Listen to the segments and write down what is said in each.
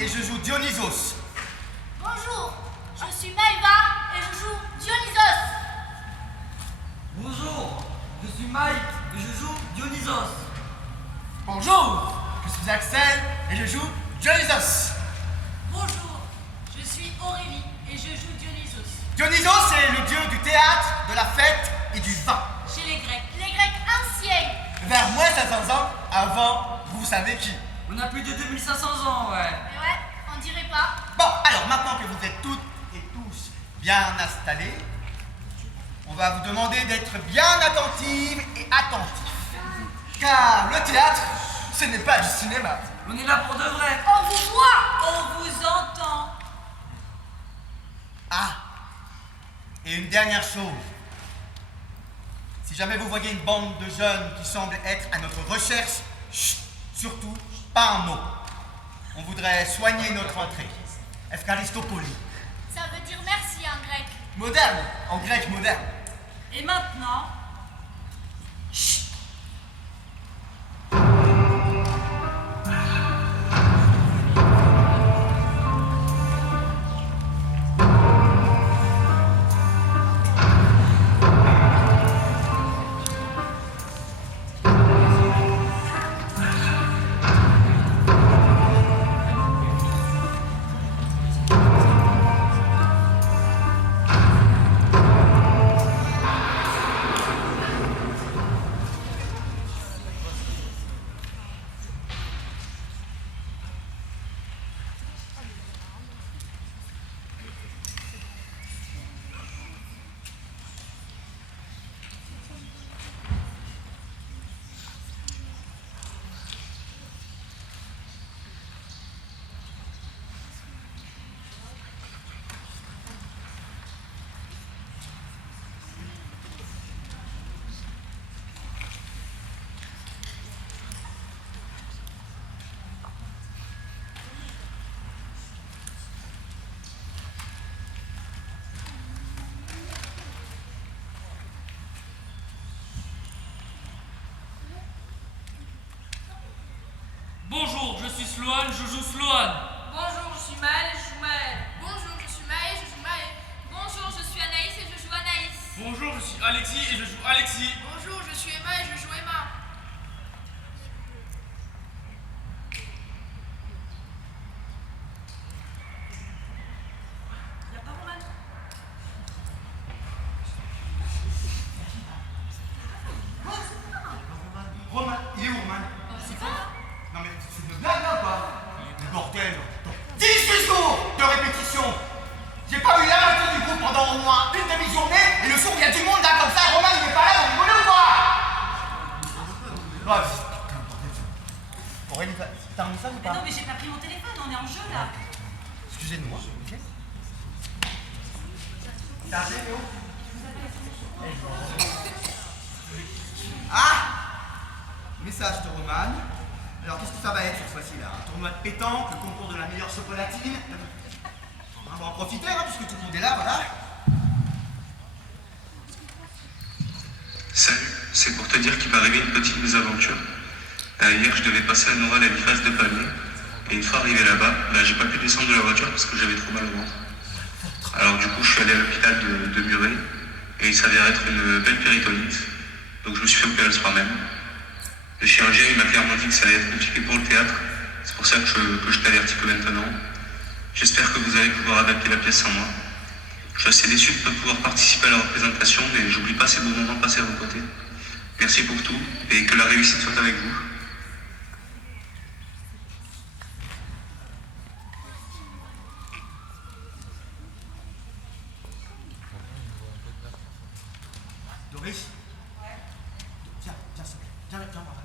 et je joue Dionysos. Bonjour, je suis Maëva et je joue Dionysos. Bonjour, je suis Mike et je joue Dionysos. Bonjour, je suis Axel et je joue Dionysos. Bonjour, je suis Aurélie et je joue Dionysos. Dionysos est le dieu du théâtre, de la fête et du vin. Chez les Grecs. Les Grecs anciens. Vers moins 500 ans avant, vous savez qui. On a plus de 2500 ans, ouais. Mais ouais, on dirait pas. Bon, alors maintenant que vous êtes toutes et tous bien installés, on va vous demander d'être bien attentives et attentifs. Car le théâtre, ce n'est pas du cinéma. On est là pour de vrai. On vous voit. On vous entend. Ah, et une dernière chose. Si jamais vous voyez une bande de jeunes qui semblent être à notre recherche, chut, surtout, pas un mot. On voudrait soigner notre entrée. Efkaristopoli. Ça veut dire merci en grec. Moderne, en grec moderne. Et maintenant, Bonjour, je suis Sloan, je joue Sloan. bonjour, je suis Maëlle et je joue Maëlle. Bonjour, je suis Maë, je joue Maë. Bonjour, je suis Anaïs et je joue Anaïs. Bonjour, je suis Alexis et je joue Alexis. Bonjour, je suis Emma et je joue Emma. Y'a pas Roman? Roman, il est où Roman? C'est pas. Non mais c'est une blague là ou pas? Mais bordel! 18 jours de répétition! J'ai pas eu la moitié du groupe pendant au moins une demi-journée et le soir il y a du monde là comme ça, Roman il est pas là, vous rigolez ou quoi? Bref, putain, bordel. Aurélie, t'as remis ça ou Mais pas? non, mais j'ai pas pris mon téléphone, on est en jeu là. Excusez-moi, ok? T'as appelé Léo? Ah! Message de Roman. Alors qu'est-ce que ça va être cette fois-ci là? Un tournoi de pétanque, le concours de la meilleure chocolatine? On va en profiter hein, puisque tout le monde est là, voilà. Salut, c'est pour te dire qu'il m'est arrivé une petite mésaventure. Hier, je devais passer un oral à l'IFAS de Pamiers. Et une fois arrivé là-bas, j'ai pas pu descendre de la voiture parce que j'avais trop mal au ventre. Alors du coup, je suis allé à l'hôpital de Muret. Et il s'avère être une belle péritonite. Donc je me suis fait opérer le soir même. Le chirurgien, il m'a clairement dit que ça allait être compliqué pour le théâtre. C'est pour ça que je t'avertis que maintenant. J'espère que vous allez pouvoir adapter la pièce sans moi. Je suis assez déçu de ne pas pouvoir participer à la représentation, mais j'oublie pas ces beaux moments passés à vos côtés. Merci pour tout, et que la réussite soit avec vous. Doris? Viens, viens, s'il te plaît. Viens, viens, voir là.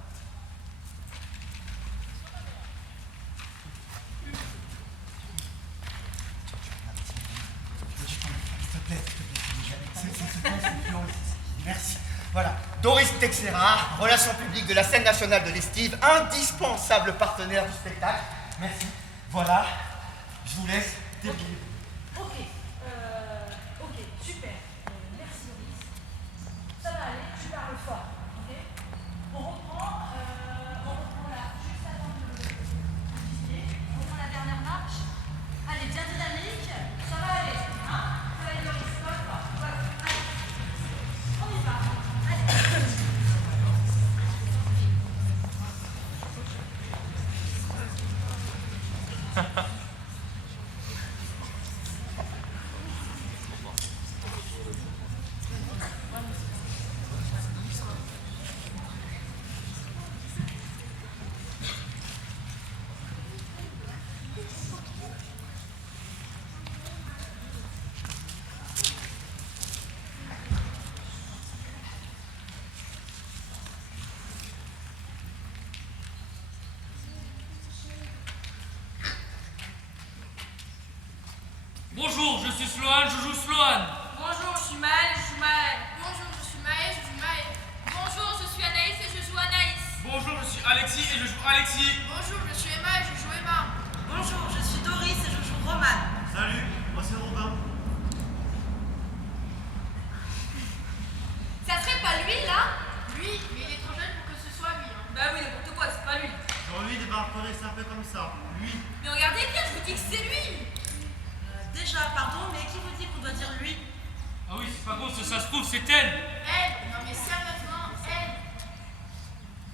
Merci. Voilà. Doris Texera, relations publiques de la scène nationale de l'Estive, indispensable partenaire du spectacle. Merci. Voilà. Je vous laisse débrouiller. Ok, super. Merci Doris. Ça va aller, tu parles fort. Ok. On reprend là, juste avant de disiez. On reprend la dernière marche. suis Sloan, je joue Sloan. Bonjour, je suis Maëlle et je joue Maëlle. Bonjour, je suis Maë, je joue Maë. Bonjour, je suis Anaïs et je joue Anaïs. Bonjour, je suis Alexis et je joue Alexis. Bonjour, je suis Emma et je joue Emma. Bonjour, je suis Doris et je joue Romane. Salut, moi c'est Robin. Ça serait pas lui là? Lui, mais il est trop jeune pour que ce soit lui. Hein. Bah oui, n'importe quoi, c'est pas lui. Genre lui débarquerait, c'est un peu comme ça. Lui. Mais regardez bien, je vous dis que c'est lui. Déjà, pardon, mais qui vous dit qu'on doit dire lui? Ah oui, c'est pas bon, ça se trouve, c'est elle. Elle, non mais sérieusement, elle.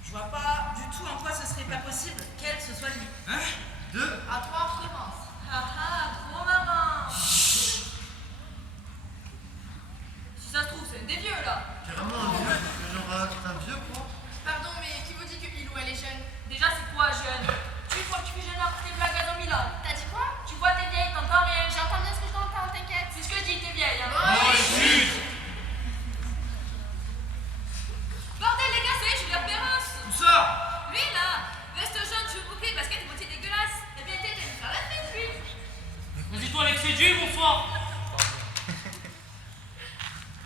Je vois pas du tout en quoi ce serait pas possible qu'elle ce soit lui. Hein? Deux. À toi, on recommence. Ah ah, trop marrant. Si ça se trouve, c'est un des vieux là. Carrément un vieux. Genre un vieux quoi. Pardon, mais qui vous dit que il ou elle est jeune? Déjà, c'est quoi jeune? Tu crois que tu fais jeune alors que t'es blagues à 2000 ans? T'as dit quoi? Tu vois, t'es vieille, t'entends rien. J'entends bien ce que je t'entends, t'inquiète. C'est ce que je dis, t'es vieille. Hein. Bordel, les gars, ça y est, je suis la féroce. Où ça? Lui là, reste jeune, cheveux bouclés, basket et beauté dégueulasse. Et bien, t'es me faire la fête, lui. Vas-y, toi, Alexis, dis bonsoir.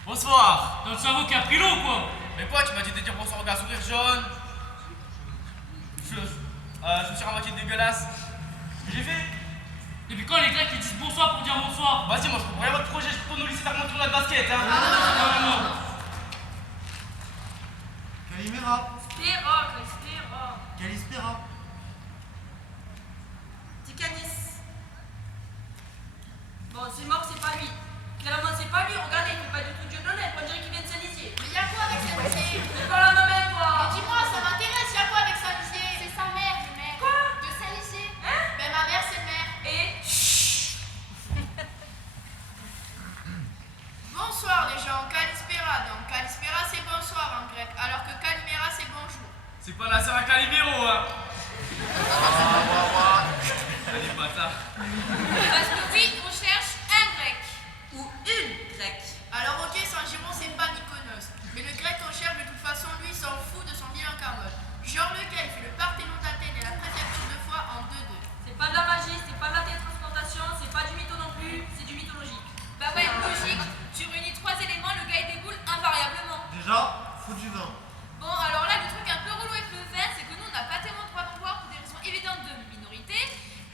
Bonsoir. Dans le cerveau qui a pris l'eau, quoi. Mais quoi, tu m'as dit de dire bonsoir au gars sourire jaune? Je me suis à moitié dégueulasse. Ce que j'ai fait? Depuis quand les Grecs ils disent bonsoir pour dire bonsoir? Vas-y, moi je comprends rien à votre projet, je peux nous laisser faire mon tournoi de basket, hein. Non. Calimera. Spéra. Calispera. Ticanis. Bon, c'est mort, c'est pas lui. Clairement, c'est pas lui. Regardez, il fait pas du tout Dieu de l'honnête. On dirait qu'il vient de Saint-Lizier. Mais y'a quoi avec Saint-Lizier? C'est pas la même, Mais toi. dis-moi, ça m'intéresse, y'a quoi avec Saint-Lizier? C'est sa mère, le maire. Quoi? De Saint-Lizier. Hein? Ben ma mère, c'est le maire. Et Bonsoir les gens, Kalispera. Donc Kalispera c'est bonsoir en grec, alors que Kalimera c'est bonjour. C'est pas la sœur à Calimero, hein. Allez, bâtard. parce que oui, on cherche un grec. Ou une grecque. Alors ok, Saint-Giron c'est pas Mykonos, mais le grec en cherche de toute façon lui il s'en fout de son bilan carbone. Genre lequel fait le Parthénon d'Athènes et la préception de foi en 2-2. C'est pas de la magie, c'est pas de la télétransportation, c'est pas du mytho non plus, c'est du mythologique. Bah ouais, logique. Tu réunis 3 éléments, le gars il déboule invariablement. Déjà, faut du vin. Bon, alors là, le truc un peu relou avec le vin, c'est que nous, on n'a pas tellement de droit de pouvoir pour des raisons évidentes de minorité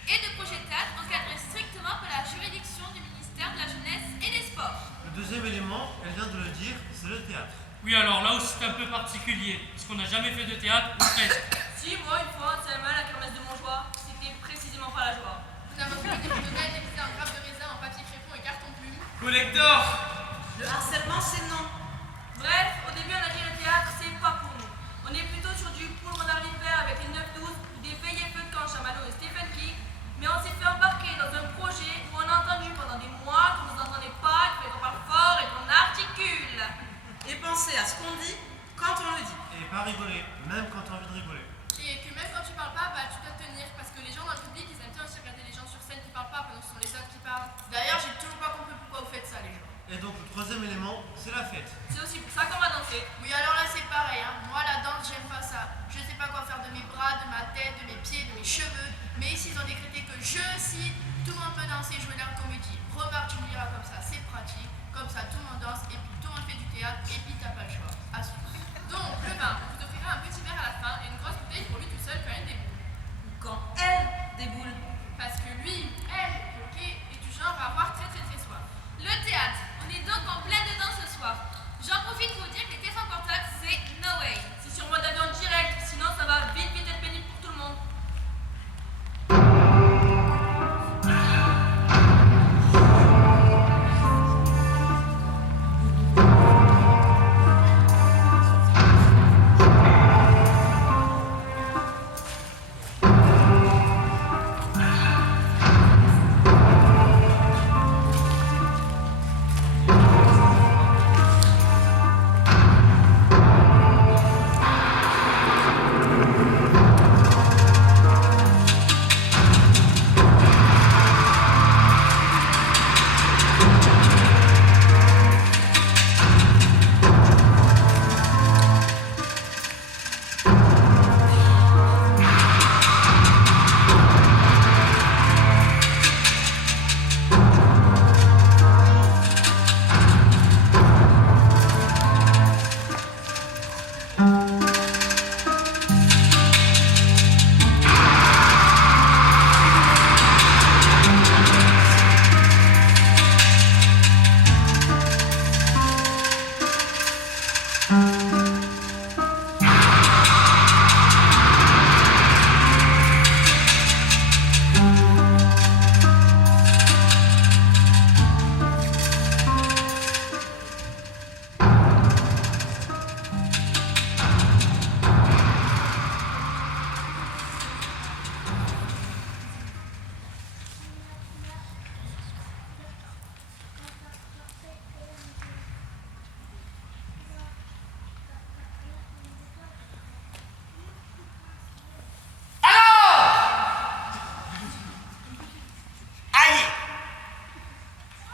et de projet de théâtre encadré strictement par la juridiction du ministère de la Jeunesse et des Sports. Le deuxième élément, elle vient de le dire, c'est le théâtre. Oui, alors là aussi c'est un peu particulier, parce qu'on n'a jamais fait de théâtre, ou presque. Si, moi, une fois, c'est mal à la kermesse de Montjoie, c'était précisément pas la joie. Vous n'avez vu le début de Noël déguisé en grappe de raisin, en papier crépon et carton plume. Collector. Le harcèlement, c'est non. Bref, au début, on a dit le théâtre, c'est pas pour nous. On est plutôt sur du poule renard l'hiver avec les 9-12 ou des veillées feu de camp Chamallow et Stephen King, mais on s'est fait embarquer dans un projet où on a entendu pendant des mois qu'on nous entendait pas, qu'il fallait qu'on parle fort et qu'on articule. Et pensez à ce qu'on dit quand on le dit. Et pas rigoler, même quand t'as envie de rigoler. Et que même quand tu parles pas, bah tu dois tenir, parce que les gens dans le public ils aiment bien aussi regarder les gens sur scène qui parlent pas pendant que ce sont les autres qui parlent. D'ailleurs, j'ai toujours pas compris pourquoi vous faites ça les gens. Et donc le troisième élément, c'est la fête. C'est aussi pour ça qu'on va danser. Oui, alors là c'est pareil, hein. Moi la danse j'aime pas ça. Je sais pas quoi faire de mes bras, de ma tête, de mes pieds, de mes cheveux. Mais ici ils ont décrété que je cite, tout le monde peut danser et jouer leur comédie. Remarque, tu me diras comme ça, c'est pratique. Comme ça tout le monde danse et puis tout le monde fait du théâtre et puis t'as pas le choix. À suivre. Donc le vin, vous offrirez un petit verre à la fin et une grosse bouteille pour lui tout seul quand il déboule. Quand elle déboule. Parce que lui, elle, ok, est du genre à avoir très soif. Le théâtre, on est donc en plein dedans ce soir. J'en profite pour vous dire que les téléphones portables, c'est no way. C'est sur mode avion direct, sinon ça va vite être pénible pour tout le monde.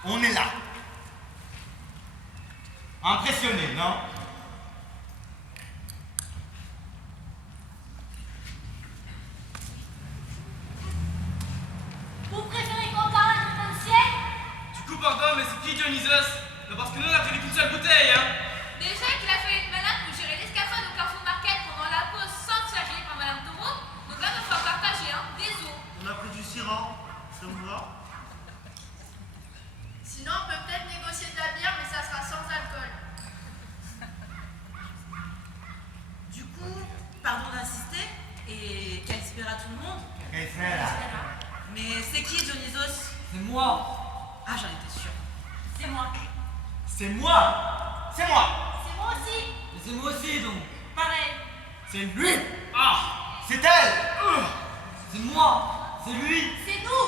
On est là. Impressionné, non? Vous préférez qu'on parle à l'ancienne? Du coup, pardon, mais c'est qui Dionysos? Parce que nous, on a pris qu'une seule bouteille, hein. Déjà qu'il a fallu être malin pour gérer l'escafade au Carrefour Market pendant la pause sans se faire geler par Madame Taureau. Donc là, il va falloir partager, hein, des os. On a pris du syrah. Ça vous va? Sinon, on peut peut-être négocier de la bière, mais ça sera sans alcool. Du coup, pardon d'insister, et Kalispera tout le monde. Qu'est-ce que c'est là? Mais c'est qui Dionysos? C'est moi. Ah, j'en étais sûre. C'est moi. C'est moi! C'est moi! C'est moi aussi. Et c'est moi aussi, donc. Pareil. C'est lui! Ah! C'est elle! C'est moi. C'est lui. C'est nous.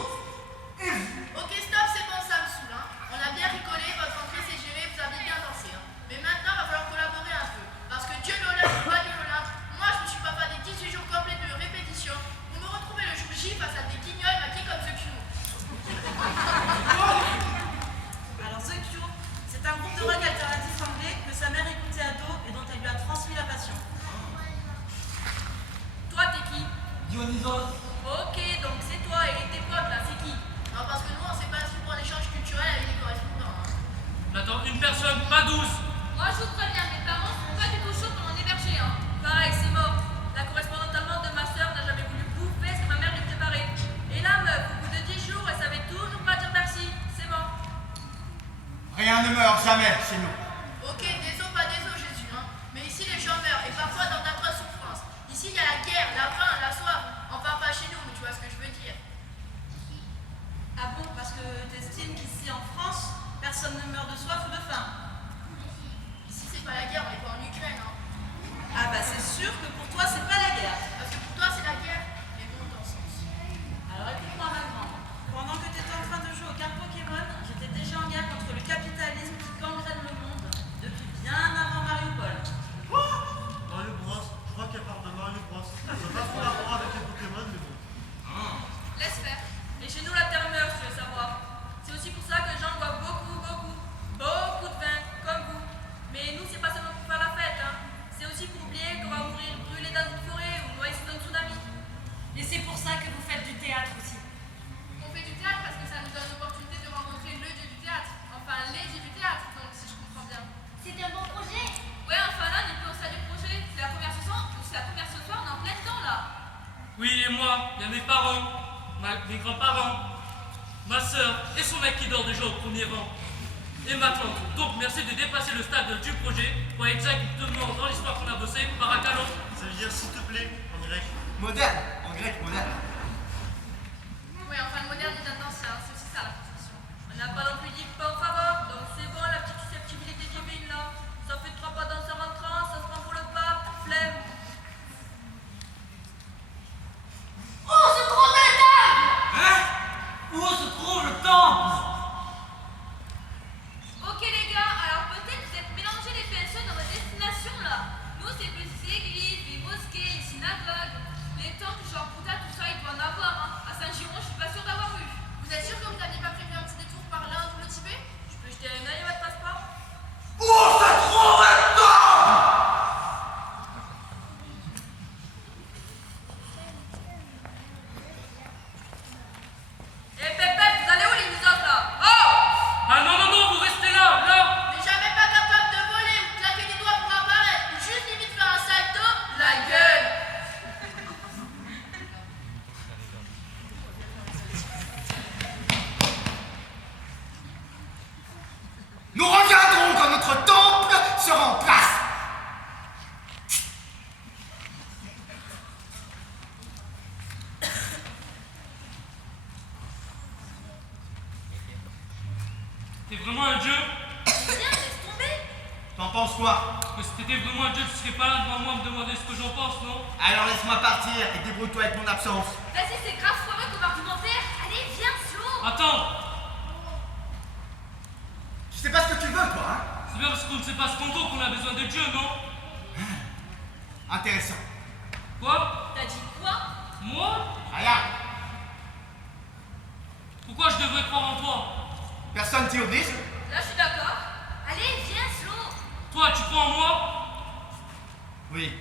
Ok, stop, c'est bon, ça me saoule. Hein. On a bien rigolé, votre entrée s'est gérée, vous avez bien dansé. Hein. Mais maintenant, il va falloir collaborer un peu. Parce que Dieu l'Olympe, pas Dieu l'Olympe, moi je me suis pas fait des 18 jours complets de répétition. Vous me retrouvez le jour J face à des guignols maquillés comme The Cure. Alors, The Cure, c'est un groupe de rock alternatif anglais que sa mère écoutait ado et dont elle lui a transmis la passion. Toi, t'es qui? Dionysos. Ok, donc c'est toi et tes potes là, c'est qui? Non, parce que nous, on s'est pas inscrit pour l'échange culturel avec les correspondants. Hein. J'attends une personne, pas 12. Moi, je vous préviens, mes parents sont pas du tout chauds pour en héberger, hein. Pareil, c'est mort. La correspondante allemande de ma sœur n'a jamais voulu bouffer ce que ma mère lui préparait. Et la meuf, au bout de 10 jours, elle savait toujours pas dire merci. C'est mort. Rien ne meurt jamais chez nous. Ok, désolé, pas désolé, Jésus. Hein. Mais ici, les gens meurent, et parfois dans d'atroces souffrances. Ici, il y a la guerre, la faim, la soif. Enfin, pas chez nous, mais tu vois ce que je veux dire. Ah bon, parce que t'estimes qu'ici en France, personne ne meurt de soif ou de faim? Ici, c'est pas la guerre, on est pas en Ukraine. Hein. Ah bah c'est sûr que pour toi, c'est pas la guerre. Parce que pour toi, c'est la guerre, mais bon, dans le sens. Alors écoute-moi ma grande. Pendant que tu étais en train de jouer aux cartes Pokémon, j'étais déjà en guerre contre le capitalisme qui gangrène le monde depuis bien avant Mariupol. Mario Bros. Je crois qu'elle parle de Mario Bros. Ça n'a pas trop rapport avec les Pokémon, mais bon. Laisse faire. Et chez nous, la terre meurt, si tu veux savoir. C'est aussi pour ça que les gens boivent beaucoup de vin, comme vous. Mais nous, c'est pas seulement pour faire la fête, hein. C'est aussi pour oublier qu'on va mourir brûlé dans une forêt ou noyé sous un tsunami. Et c'est pour ça que vous faites du théâtre aussi. On fait du théâtre parce que ça nous donne l'opportunité de rencontrer le dieu du théâtre. Enfin, les dieux du théâtre, donc, si je comprends bien. C'est un bon projet. Ouais, enfin là, on est plus au stade du projet. C'est la première ce soir, on est en plein temps là. Oui, et moi, il y a mes parents, mes grands-parents, ma sœur et son mec qui dort déjà au premier rang. Et ma tante. Donc merci de dépasser le stade du projet pour être exactement dans l'histoire qu'on a bossé par Acalon. Ça veut dire s'il te plaît, en grec. Moderne. En grec, moderne. Ouais, enfin, le moderne est ancien, c'est aussi ça la conception. On n'a pas non plus dit pas en faveur, donc c'est bon la petite susceptibilité divine là. Ça fait 3 pas dans sa rentrance, ça se prend pour le pape, flemme. Oh, se trouve le table. Hein? Où se trouve le temple? Ok les gars, alors peut-être vous êtes mélangés les PSE dans votre destination là. Nous c'est plus les églises, les mosquées, les synagogues, les temples, genre Bouddha, tout ça, il doit en avoir. Hein. À Saint-Giron, je suis pas sûre d'avoir vu. Vous êtes sûr que vous n'aviez pas prévu un petit détour par l'Inde ou le Tibet? Je peux jeter un œil à votre passeport? Où se trouve le temple? Eh Pépé, vous allez où les misotes là? Oh! Ah non, non, non, vous restez là, là. Mais jamais pas capable de voler ou de claquer des doigts pour apparaître, ou juste limite faire un salto, la gueule! Nous reviendrons quand notre temple sera en place. T'es vraiment un dieu? Viens, laisse tomber. T'en penses quoi? Mais si t'étais vraiment un dieu, tu serais pas là devant moi à me demander ce que j'en pense, non? Alors laisse-moi partir et débrouille-toi avec mon absence. Vas-y, c'est grave foireux comme argumentaire. Allez, viens, slow! Attends, Tu sais pas ce que tu veux, toi, hein? c'est bien parce qu'on ne sait pas ce qu'on vaut qu'on a besoin de Dieu, non? Intéressant. Quoi? T'as dit quoi? Moi? Rien. Pourquoi je devrais croire en toi? Personne t'y oblige. Là, je suis d'accord. Allez, viens, Flo. Toi, tu crois en moi? Oui.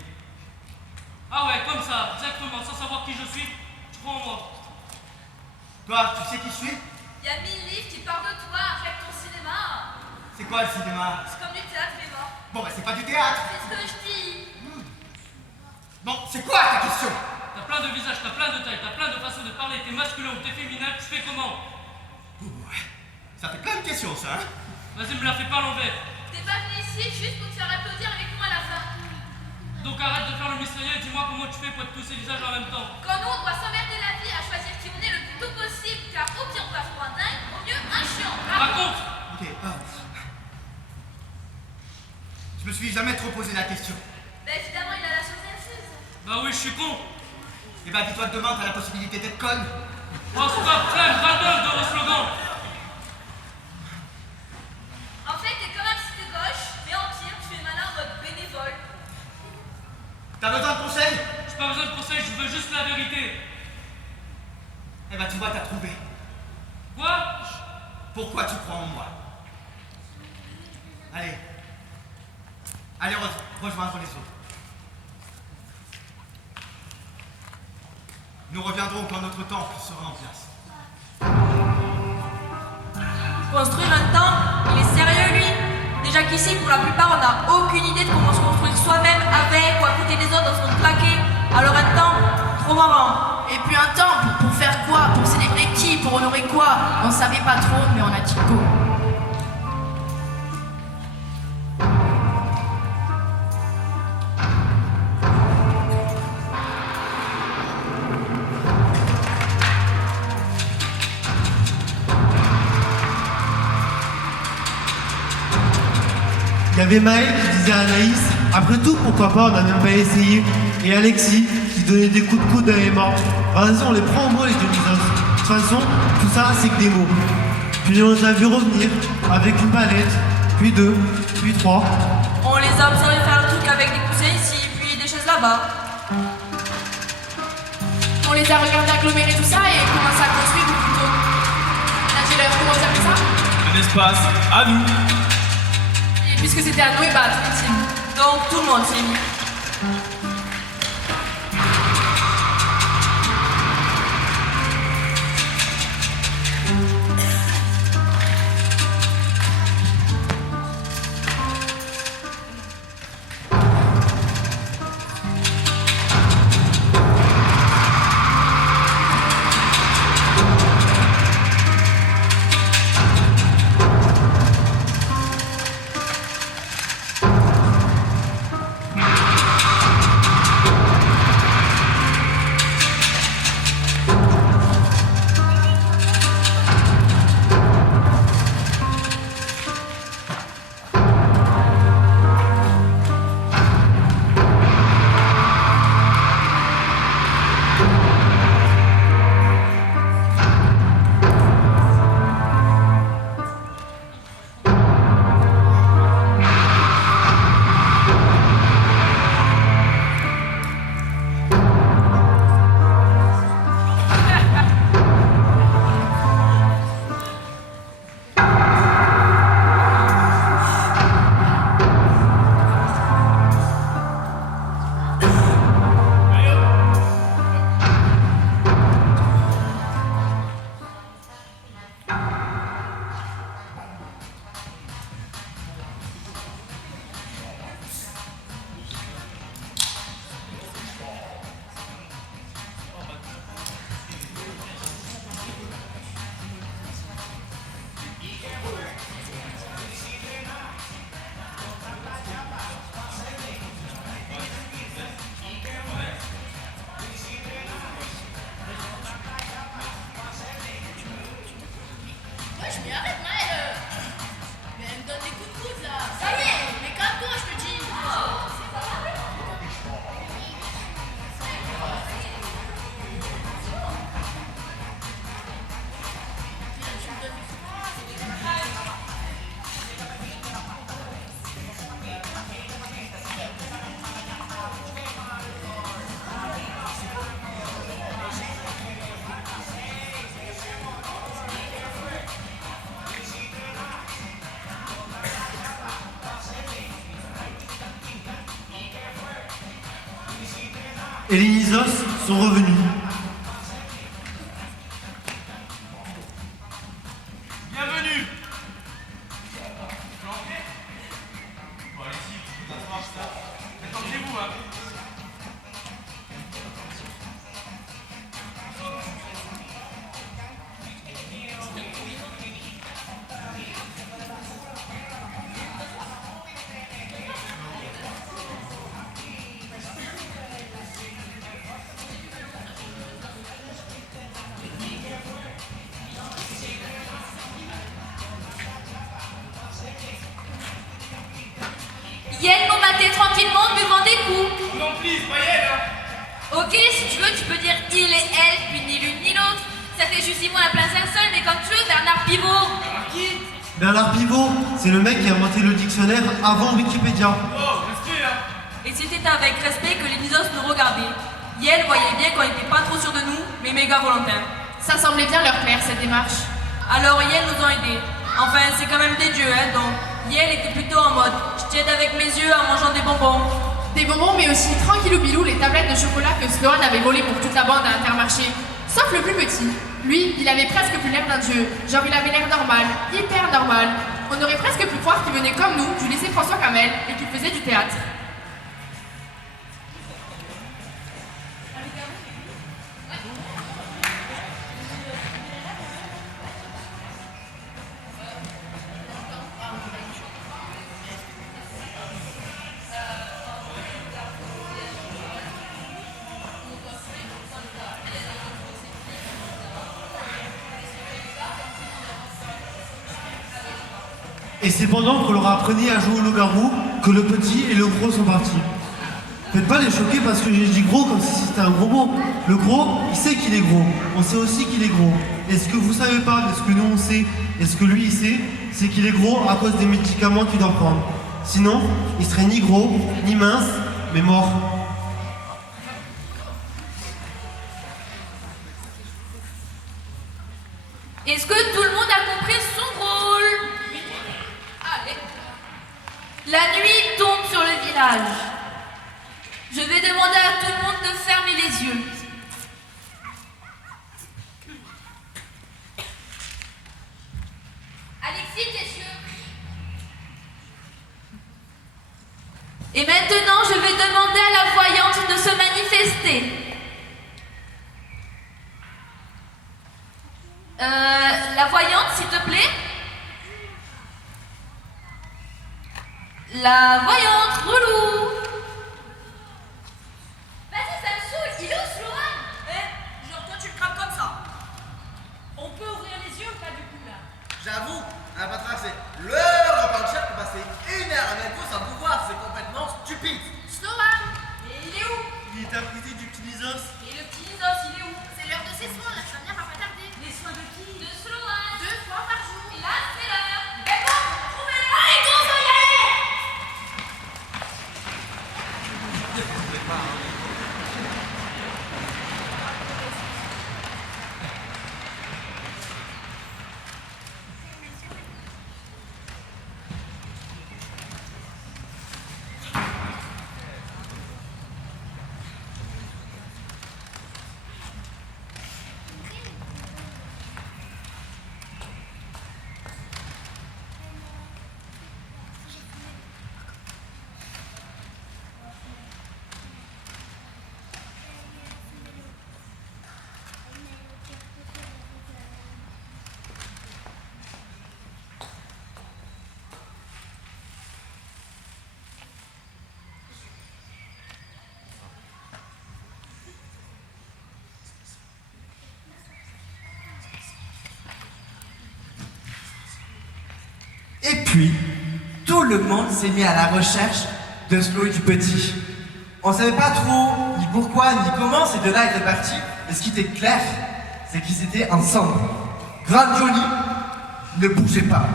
Ah ouais, comme ça, exactement, sans savoir qui je suis, tu crois en moi. Toi, tu sais qui je suis? Il y a 1000 livres qui parlent de toi. Arrête ton cinéma. C'est quoi le cinéma? C'est comme du théâtre, mais bon. Bon, bah c'est pas du théâtre. C'est ce que je dis. Bon, c'est quoi ta question? T'as plein de visages, t'as plein de tailles, t'as plein de façons de parler, t'es masculin ou t'es féminin, tu fais comment? Ça fait plein de questions, ça, hein? Vas-y, me la fais pas à l'envers. T'es pas venu ici juste pour te faire applaudir avec moi à la fin. Donc arrête de faire le mystérieux et dis-moi comment tu fais pour être tous ces visages en même temps. Quand nous, on doit s'emmerder la vie à choisir qui on est le plus tôt possible, car au pire, on passe pour un dingue, au mieux, un chiant. Raconte! Ok, je me suis jamais trop posé la question. Ben évidemment, il a la chose incluse. Bah oui, je suis con. Eh ben, dis-toi que demain, t'as la possibilité d'être conne. Oh stop, flemme, radin de vos slogans. En fait, t'es comme un petit de gauche, mais en pire, tu fais malin en mode bénévole. T'as besoin de conseils? J'ai pas besoin de conseils, je veux juste la vérité. Eh ben, tu vois, t'as trouvé. Quoi? Pourquoi tu crois en moi? Allez. Allez, rejoindre les autres. Nous reviendrons quand notre temple sera en place. Construire un temple, il est sérieux lui? Déjà qu'ici, pour la plupart, on n'a aucune idée de comment se construire soi-même avec ou à côté des autres dans son claqué. Alors un temple, trop marrant. Et puis un temple, pour faire quoi? Pour célébrer qui? Pour honorer quoi? On savait pas trop, mais on a dit go. Il y avait Maël qui disait à Anaïs, après tout, pourquoi pas, on n'a même pas essayé. Et Alexis qui donnait des coups de coude à Emma. Vas-y, on les prend au mot, les Dionysos. De toute façon, tout ça, c'est que des mots. Puis on les a vus revenir avec une palette, puis deux, puis trois. On les a observés faire le truc avec des coussins ici, puis des chaises là-bas. On les a regardés agglomérer tout ça et commencer à construire ou plutôt. Nager leur comment ça fait ça? Un espace à nous. Et puisque c'était à nous, et bah c'est nous. Donc tout le monde s'est mis. et les Nizos sont revenus. Bienvenue. Attends chez vous, hein. Yel m'ont maté tranquillement en buvant des coups. Non, please, pas Yel, hein. Ok, si tu veux, tu peux dire il et elle, puis ni l'une ni l'autre. Ça fait justement la place d'un seul, mais comme tu veux, Bernard Pivot. Alors qui? Bernard Pivot, c'est le mec qui a inventé le dictionnaire avant Wikipédia. Oh, respect, hein. Et c'était avec respect que les Nizos nous regardaient. Yel voyait bien qu'on n'était pas trop sûr de nous, mais méga volontaires. Ça semblait bien leur plaire, cette démarche. Alors Yel nous ont aidés. Enfin, c'est quand même des dieux, hein, donc Yel était plutôt en mode je t'aide avec mes yeux en mangeant des bonbons. Des bonbons, mais aussi tranquillou bilou les tablettes de chocolat que Sloan avait volées pour toute la bande à Intermarché. Sauf le plus petit. Lui, il avait presque plus l'air d'un dieu. Genre, il avait l'air normal, hyper normal. On aurait presque pu croire qu'il venait comme nous du lycée François Camel et qu'il faisait du théâtre. Et c'est pendant qu'on leur apprenait à jouer au loup-garou que le petit et le gros sont partis. Faites pas les choquer parce que j'ai dit gros comme si c'était un gros mot. Le gros, il sait qu'il est gros. On sait aussi qu'il est gros. Et ce que vous savez pas, mais ce que nous on sait, et ce que lui il sait, c'est qu'il est gros à cause des médicaments qu'il doit prendre. Sinon, il serait ni gros, ni mince, mais mort. Est-ce que tout le monde a compris son rôle? Allez. La nuit tombe sur le village. Je vais demander à tout le monde de fermer les yeux. Alexis, tes yeux. Et maintenant, je vais demander à la voyante de se manifester. La voyante, s'il te plaît. La voyante, relou. Vas-y, ça me saoule. Il est où, Sloan? Genre toi tu le crames comme ça. On peut ouvrir les yeux ou pas du coup là? J'avoue, un patron, c'est le repas de chef pour passer 1 heure avec vous sans vous voir, c'est complètement stupide. Sloan! Et il est où? Il est à côté du petit Nizos. Et le petit Nizos, il est où? C'est l'heure de ses soins, l'infirmière va pas tarder. Les soins de qui? De Sloan. 2 fois par jour. Et là, c'est l'heure. D'accord, trouvez-le. Allez, tous, on y aller. Et puis, tout le monde s'est mis à la recherche de Slow et du petit. On savait pas trop ni pourquoi ni comment ces deux-là étaient partis, mais ce qui était clair, c'est qu'ils étaient ensemble. Grande Johnny ne bougeait pas.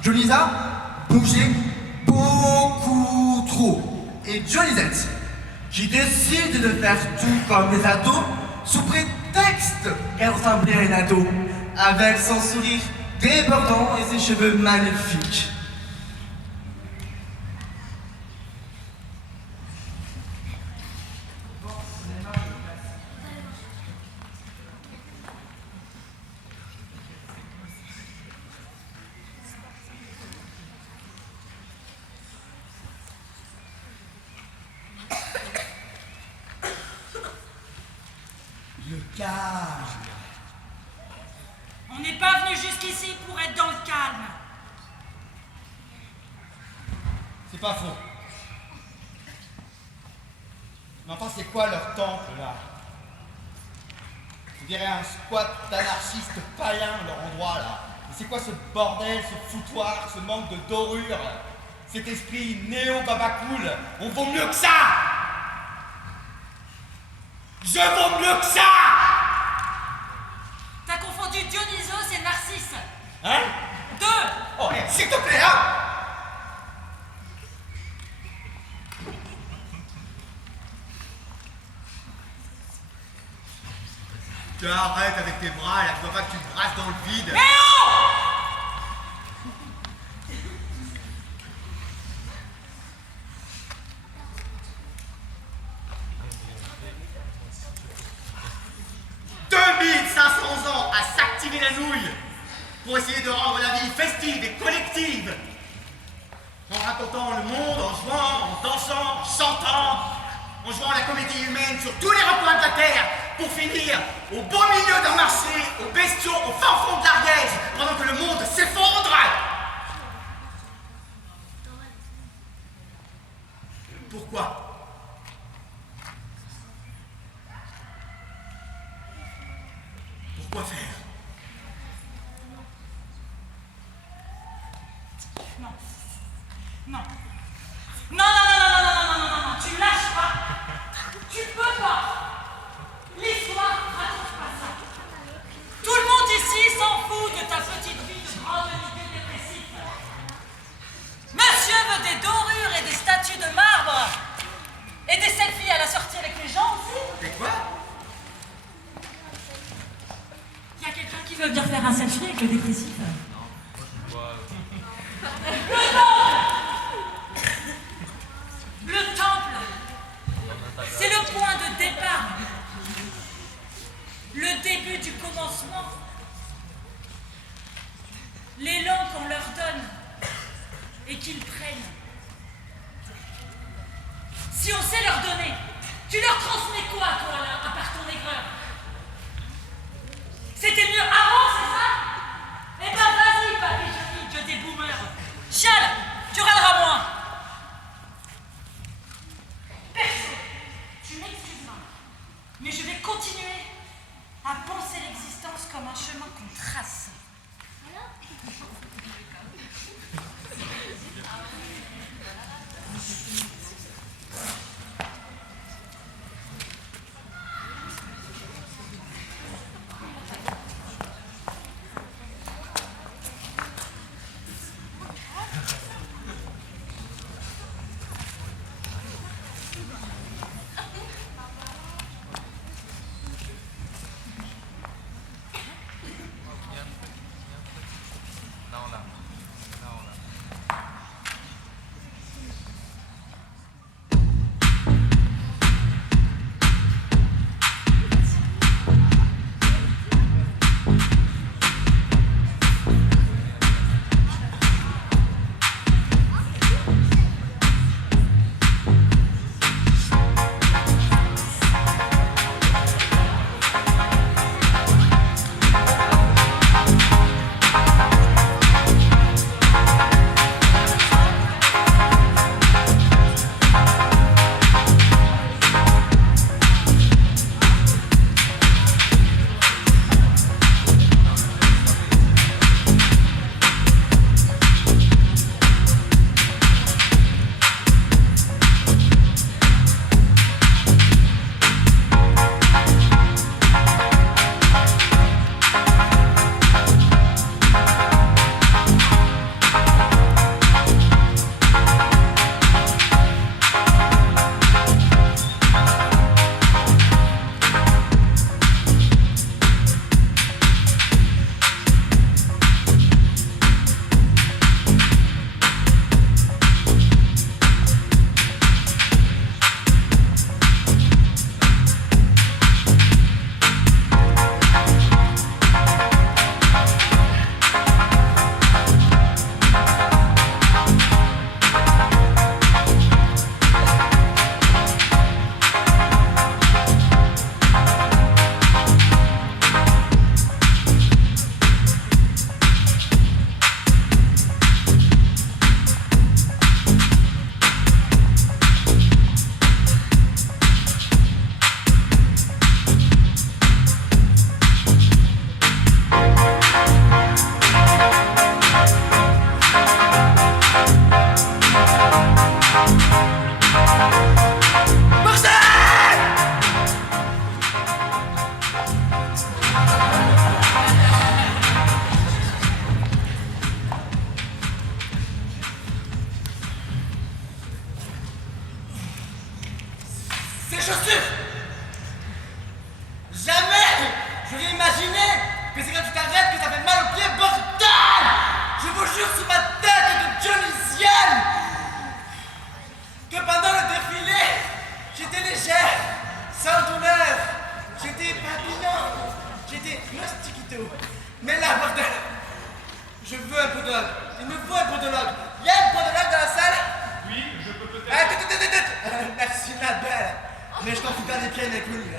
Johnnyza bougeait beaucoup trop. Et Johnnyzette, qui décide de faire tout comme des ados, sous prétexte qu'elle ressemblait à une ado, avec son sourire débordant et ses cheveux magnifiques. calme. On n'est pas venu jusqu'ici pour être dans le calme. C'est pas faux. Mais enfin, c'est quoi leur temple, là? Je dirais un squat d'anarchistes païens, leur endroit, là. Mais c'est quoi ce bordel, ce foutoir, ce manque de dorure? Cet esprit néo-babacool? On vaut mieux que ça! Je vaux mieux que ça! T'as confondu Dionysos et Narcisse. Hein? Deux! Oh, hey, s'il te plaît, hein! Tu arrêtes avec tes bras, là, tu vois pas que tu te brasses dans le vide. Mais oh! Ans à s'activer la nouille pour essayer de rendre la vie festive et collective, en racontant le monde, en jouant, en dansant, en chantant, en jouant la comédie humaine sur tous les recoins de la terre, pour finir au beau milieu d'un marché, aux bestiaux, au fin fond de l'Ariège, pendant que le monde s'effondre. Pourquoi? Pourquoi faire? Non. Non. Non, non, non, non, non, non, non, non, non, tu lâches pas. Tu peux pas. L'histoire raconte pas ça. Tout le monde ici s'en fout de ta petite vie de grande unité dépressive. Monsieur veut des dorures et des statues de marbre. Et des selfies à la sortie avec les gens aussi. Mais quoi? Il y a quelqu'un qui veut venir faire un selfie avec le dépressif. Le temple, c'est le point de départ, le début du commencement, l'élan qu'on leur donne et qu'ils prennent. Si on sait leur donner, tu leur transmets quoi, toi, là, à part ton aigreur? C'était mieux avant, c'est ça? Eh ben vas-y, papy, je dis, des boomers. Chiale, tu râleras moins. Perso, tu m'excuseras, mais je vais continuer à penser l'existence comme un chemin qu'on trace. Ces chaussures! Jamais j'aurais imaginé que c'est quand tu t'arrêtes que ça fait mal aux pieds, bordel! Je vous jure sur ma tête de dionysienne que pendant le défilé, j'étais légère, sans douleur, j'étais papillon, j'étais mostiquito. Mais là, bordel, je veux un podologue. Il me faut un podologue. Il y a un podologue dans la salle? Oui, je peux peut-être. Merci la belle. Mais je t'en fous pas des pieds avec lui là.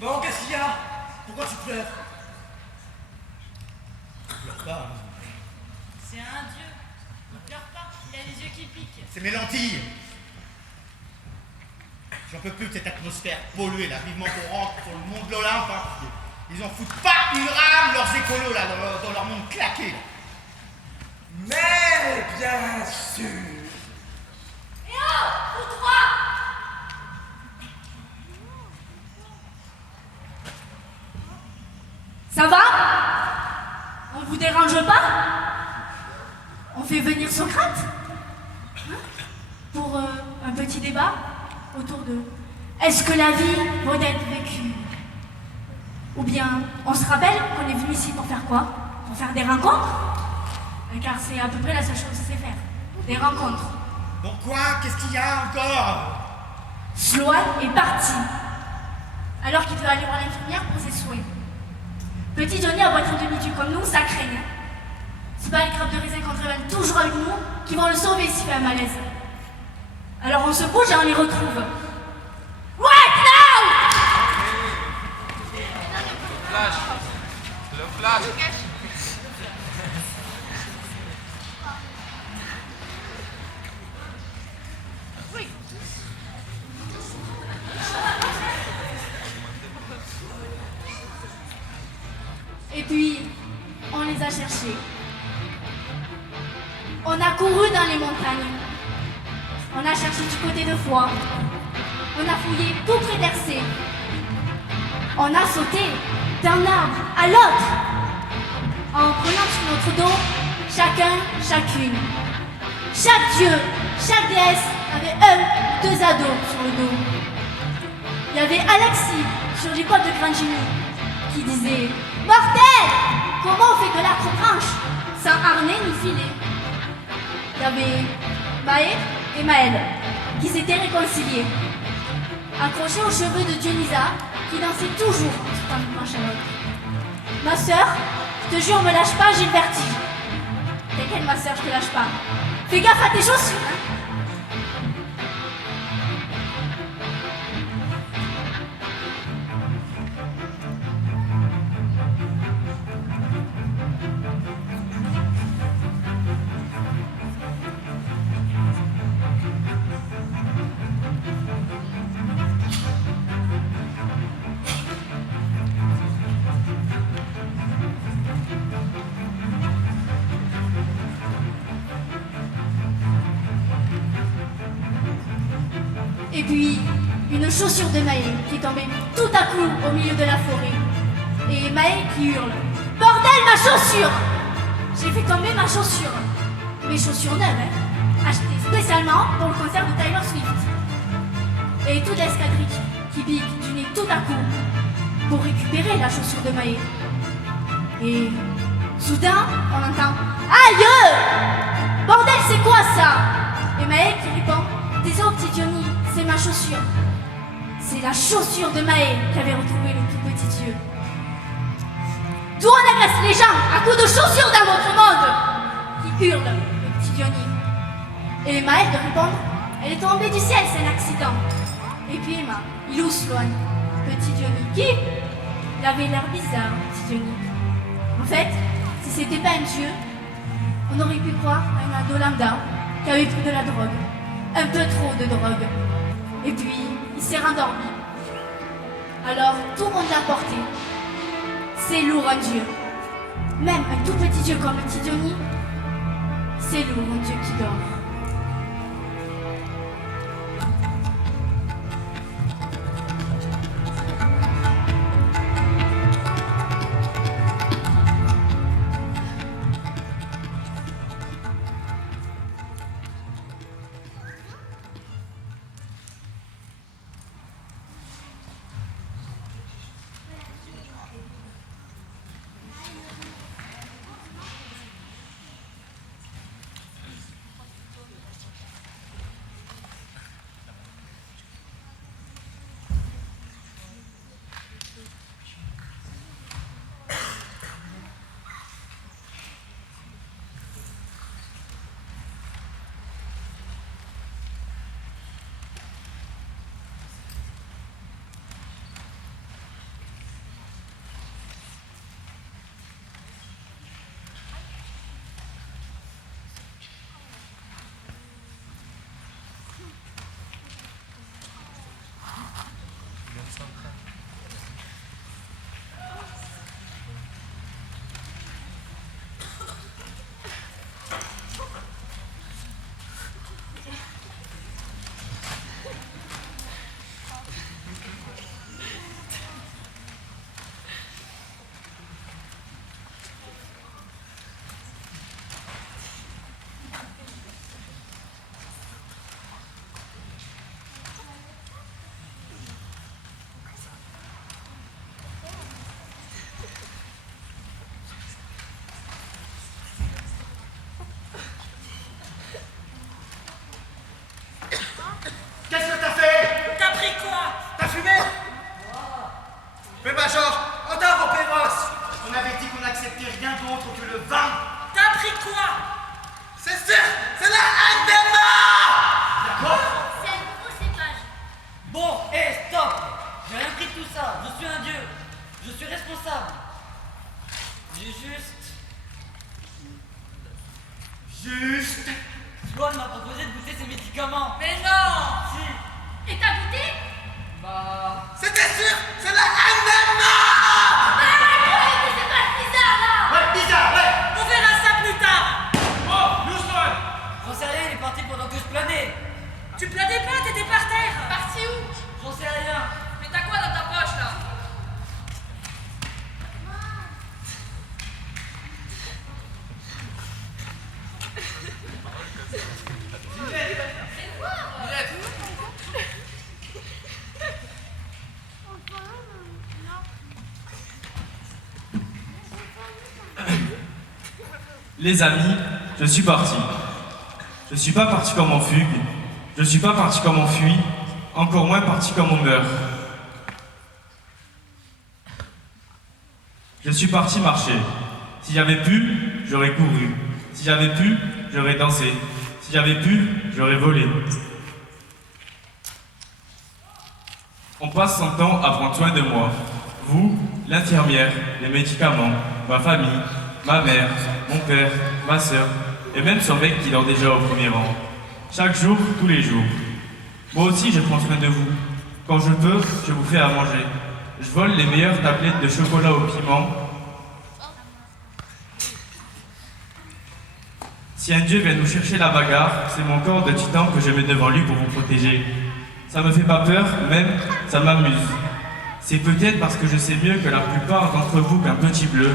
Bon, qu'est-ce qu'il y a? Pourquoi tu pleures? Pleure pas. C'est un dieu. Il pleure pas, il a les yeux qui piquent. C'est mes lentilles. J'en peux plus de cette atmosphère polluée là, vivement qu'on rentre sur le monde de l'Olympe. Hein. Ils en foutent pas une rame, leurs écolos là, dans leur monde claqué. Là. Mais bien sûr. Et oh, vous trois! Ça va? On vous dérange pas? On fait venir Socrate? Hein? Pour un petit débat autour de est-ce que la vie vaut d'être vécue? Ou bien on se rappelle qu'on est venu ici pour faire quoi? Pour faire des rencontres? Car c'est à peu près la seule chose que c'est faire. Des rencontres. Bon quoi? Qu'est-ce qu'il y a encore? Sloan est parti. Alors qu'il devait aller voir l'infirmière pour ses souhaits. Petit Johnny a beau être en demi-tue comme nous, ça craint. C'est pas les grappes de raisin qu'on travaille toujours avec nous qui vont le sauver s'il fait un malaise. Alors on se bouge et on les retrouve. Right now! Flash. Le flash. Oui. Et puis, on les a cherchés. On a couru dans les montagnes. On a cherché du côté de Foix. On a fouillé tout près d'Hercé. On a sauté d'un arbre à l'autre. En prenant sur notre dos, chacun, chacune. Chaque dieu, chaque déesse avait un ou deux ados sur le dos. Il y avait Alexis sur l'épaule de Grandini qui disait « Mortel! Comment on fait de l'arbre-branche sans harnais ni filet ?» Il y avait Maë et Maël qui s'étaient réconciliés, accrochés aux cheveux de Dionysa qui dansait toujours en sautant d'une branche à l'autre. Ma sœur, je te jure, me lâche pas, j'ai le vertige. T'inquiète ma sœur, je te lâche pas. Fais gaffe à tes chaussures, hein. Et puis, une chaussure de Maë qui est tombée tout à coup au milieu de la forêt. Et Maë qui hurle « Bordel, ma chaussure !» J'ai fait tomber ma chaussure. Mes chaussures neuves, hein, achetées spécialement pour le concert de Taylor Swift. Et toute l'escadrille qui pique du nez tout à coup pour récupérer la chaussure de Maë. Et soudain, on entend « Aïe! Bordel, c'est quoi ça ?» Et Maë qui répond « Désolé, petit Johnny, c'est ma chaussure. » C'est la chaussure de Maë qu'avait retrouvé le tout petit Dieu. D'où on agresse les gens à coups de chaussures dans votre monde, qui hurle le petit Diony. Et Maë de répondre, elle est tombée du ciel, c'est un accident. Et puis Emma, il loin, petit Diony, qui il avait l'air bizarre, petit Diony. En fait, si c'était pas un dieu, on aurait pu croire à un ado lambda qui avait pris de la drogue, un peu trop de drogue. Et puis, il s'est rendormi. Alors, tout le monde l'a porté. C'est lourd un dieu. Même un tout petit dieu comme le petit Diony, c'est lourd un dieu qui dort. Qu'est-ce que t'as fait? T'as pris quoi? T'as fumé? Mais bah genre, on t'a rompé Ross. On avait dit qu'on n'acceptait rien d'autre que le vin. T'as pris quoi? C'est sûr, c'est la haine des morts. D'accord? C'est un gros cépage. Bon, hé, stop! J'ai rien pris de tout ça. Je suis un dieu. Je suis responsable. J'ai juste... Sloane m'a proposé de goûter ses médicaments. Mais non! Si. Et t'as goûté? Bah... C'était sûr, c'est la haine des morts. Mais c'est pas bizarre là! Ouais, bizarre, ouais. On verra ça plus tard! Oh, Houston! J'en sais rien, il est parti pendant que je planais. Tu planais pas, t'étais par terre! Parti où? J'en sais rien. Mais t'as quoi dans ta poche là? Les amis, je suis parti. Je suis pas parti comme en fugue. Je suis pas parti comme on fuit. Encore moins parti comme on meurt. Je suis parti marcher. Si j'avais pu, j'aurais couru. Si j'avais pu, j'aurais dansé. Si j'avais pu, j'aurais volé. On passe son temps à prendre soin de moi. Vous, l'infirmière, les médicaments, ma famille, ma mère, mon père, ma soeur, et même son mec qui dort déjà au premier rang. Chaque jour, tous les jours. Moi aussi, je prends soin de vous. Quand je peux, je vous fais à manger. Je vole les meilleures tablettes de chocolat au piment. Si un dieu vient nous chercher la bagarre, c'est mon corps de titan que je mets devant lui pour vous protéger. Ça me fait pas peur, même, ça m'amuse. C'est peut-être parce que je sais mieux que la plupart d'entre vous qu'un petit bleu,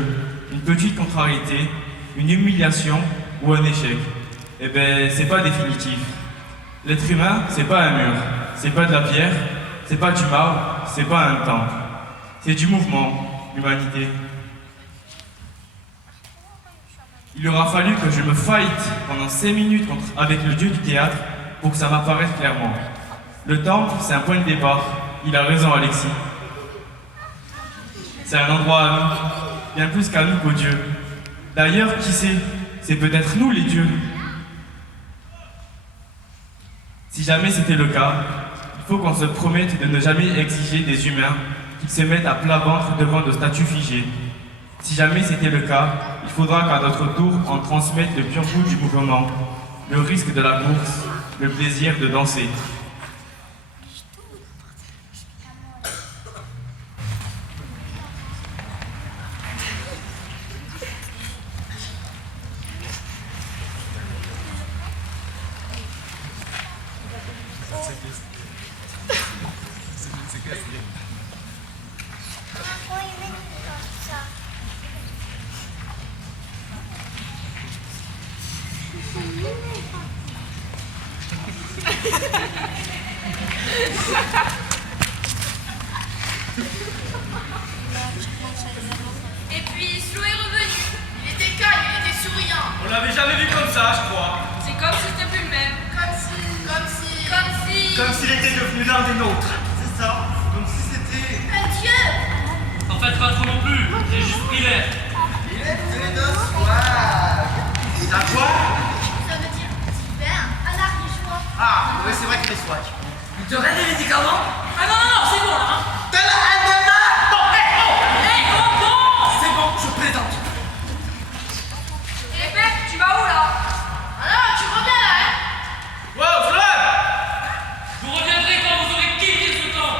une petite contrariété, une humiliation ou un échec, eh ben, c'est pas définitif. L'être humain, c'est pas un mur, c'est pas de la pierre, c'est pas du marbre, c'est pas un temple. C'est du mouvement, l'humanité. Il aura fallu que je me fight pendant 5 minutes avec le dieu du théâtre pour que ça m'apparaisse clairement. Le temple, c'est un point de départ, Il a raison, Alexis. C'est un endroit à nous, bien plus qu'à nous qu'aux dieux. D'ailleurs, qui sait, c'est peut-être nous les dieux. Si jamais c'était le cas, il faut qu'on se promette de ne jamais exiger des humains qu'ils se mettent à plat ventre devant nos statues figées. Si jamais c'était le cas, il faudra qu'à notre tour, on transmette le pur goût du mouvement, le risque de la course, le plaisir de danser. Et puis Slo est revenu. Il était calme, il était souriant. On l'avait jamais vu comme ça, je crois. C'est comme si c'était plus le même. Comme s'il était devenu l'un des nôtres. C'est ça, comme si c'était... Un dieu. En fait, pas trop non plus. J'ai juste pris l'air. Il est de swag. T'as quoi? Ça veut dire super, un art du joie. Ah, oui, c'est vrai qu'il est swag. Il te reste des médicaments? Ah non, non, non, c'est bon là, hein. T'as la haine de main? Bon, C'est bon, je plaisante. Et Pep, tu vas où là? Alors, tu reviens là, hein? Wow, Flo! Vous reviendrez quand vous aurez quitté ce temps.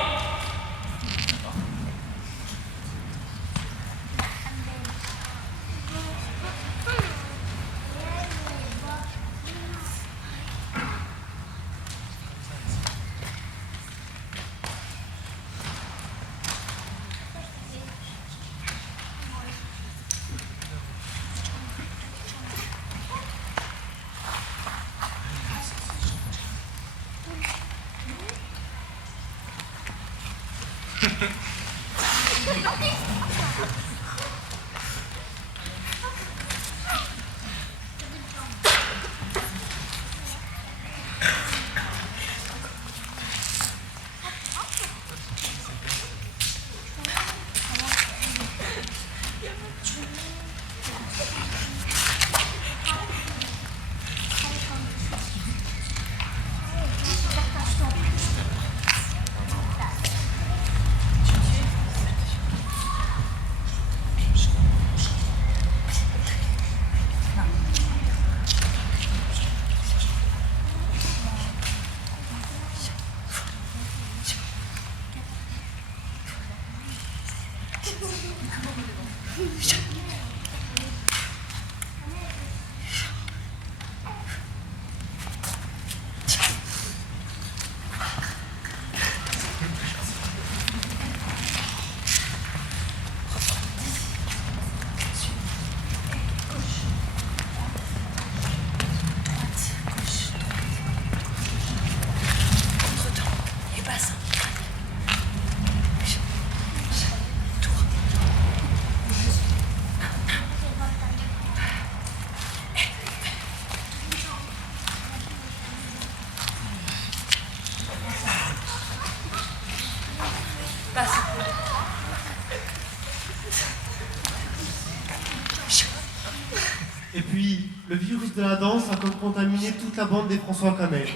Et puis, le virus de la danse a comme contaminé toute la bande des François Camel.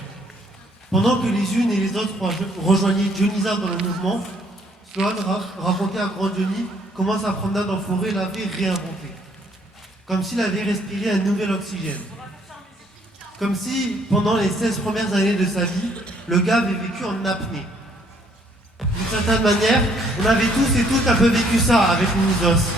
Pendant que les unes et les autres rejoignaient Dionisa dans le mouvement, Sloan racontait à Grand Johnny comment sa promenade en forêt l'avait réinventé. Comme s'il avait respiré un nouvel oxygène. Comme si, pendant les 16 premières années de sa vie, le gars avait vécu en apnée. D'une certaine manière, on avait tous et toutes un peu vécu ça avec Nisos.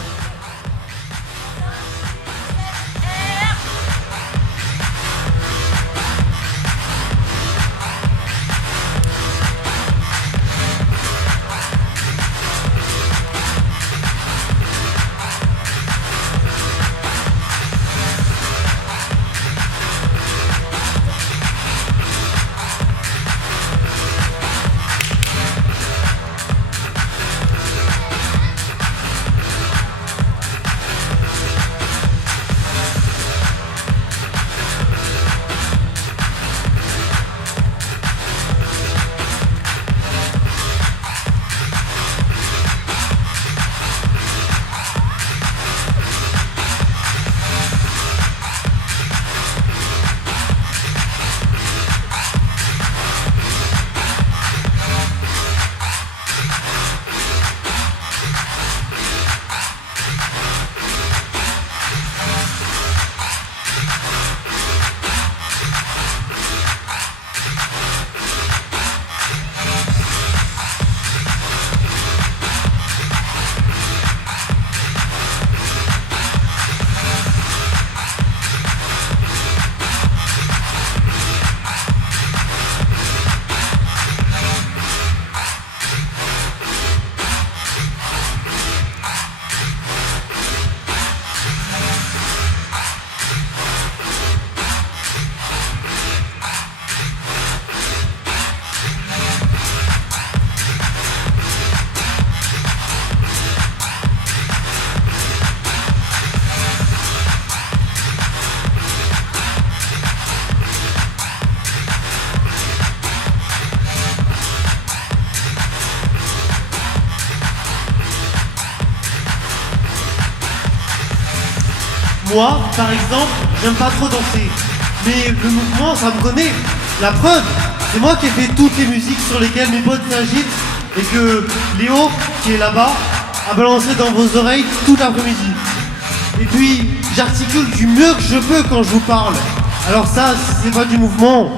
Moi, par exemple, j'aime pas trop danser. Mais le mouvement, ça me connaît. La preuve, c'est moi qui ai fait toutes les musiques sur lesquelles mes potes s'agitent et que Léo, qui est là-bas, a balancé dans vos oreilles toute l'après-midi. Et puis, j'articule du mieux que je peux quand je vous parle. Alors ça, c'est pas du mouvement.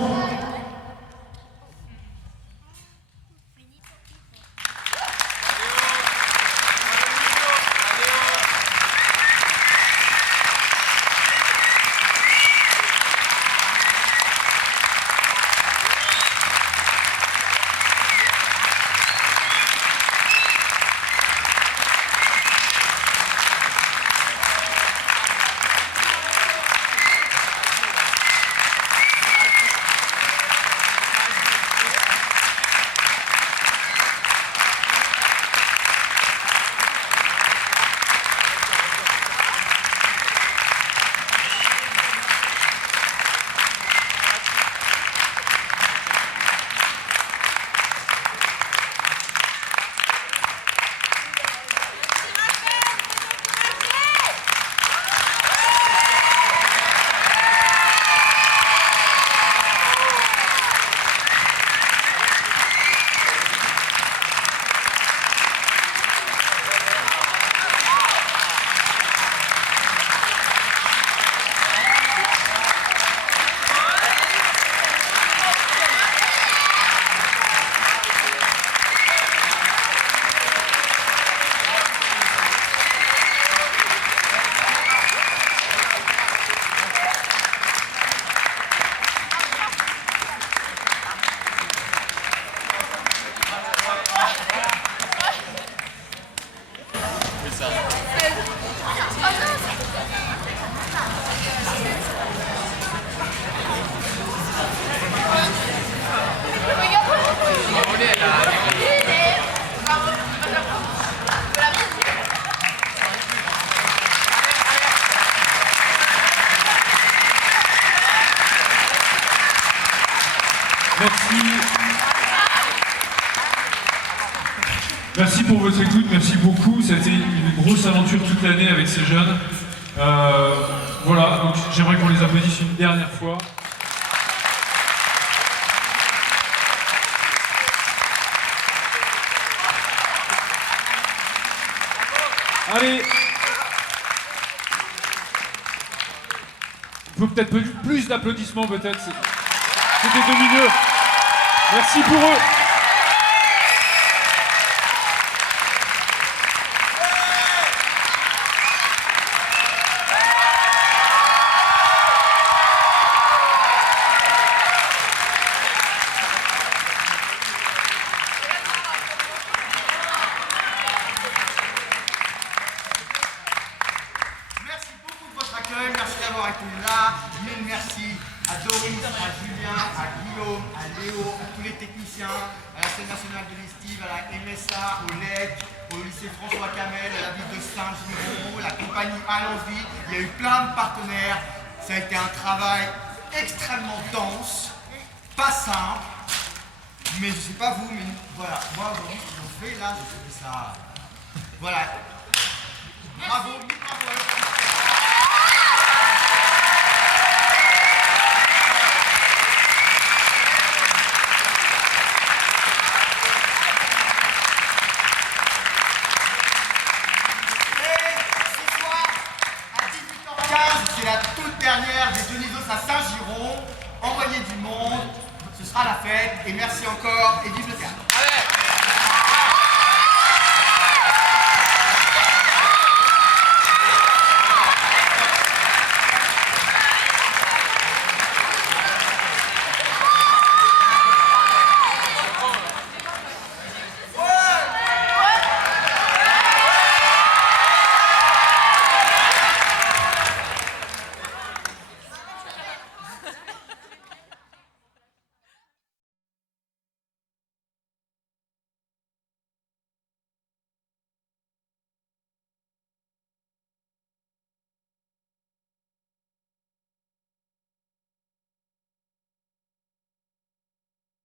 Merci pour votre écoute, merci beaucoup. C'était une grosse aventure toute l'année avec ces jeunes. Voilà, donc j'aimerais qu'on les applaudisse une dernière fois. Allez, il faut peut-être plus d'applaudissements, peut-être. C'était demi-mieux. Merci pour eux. Merci d'avoir été là. Mille merci à Doris, à Julien, à Guillaume, à Léo, à tous les techniciens, à la Scène nationale de l'Estive, à la MSA, au LEC, au lycée François Camel, à la ville de Saint-Giron, la compagnie Allons-y. Il y a eu plein de partenaires. Ça a été un travail extrêmement dense, pas simple, mais je sais pas vous, mais voilà, moi aujourd'hui ce qu'ils ont fait là, j'ai trouvé ça. Voilà. Bravo, bravo. C'est la toute dernière des Dionysos à Saint-Giron. Envoyez du monde, ce sera la fête. Et merci encore. Et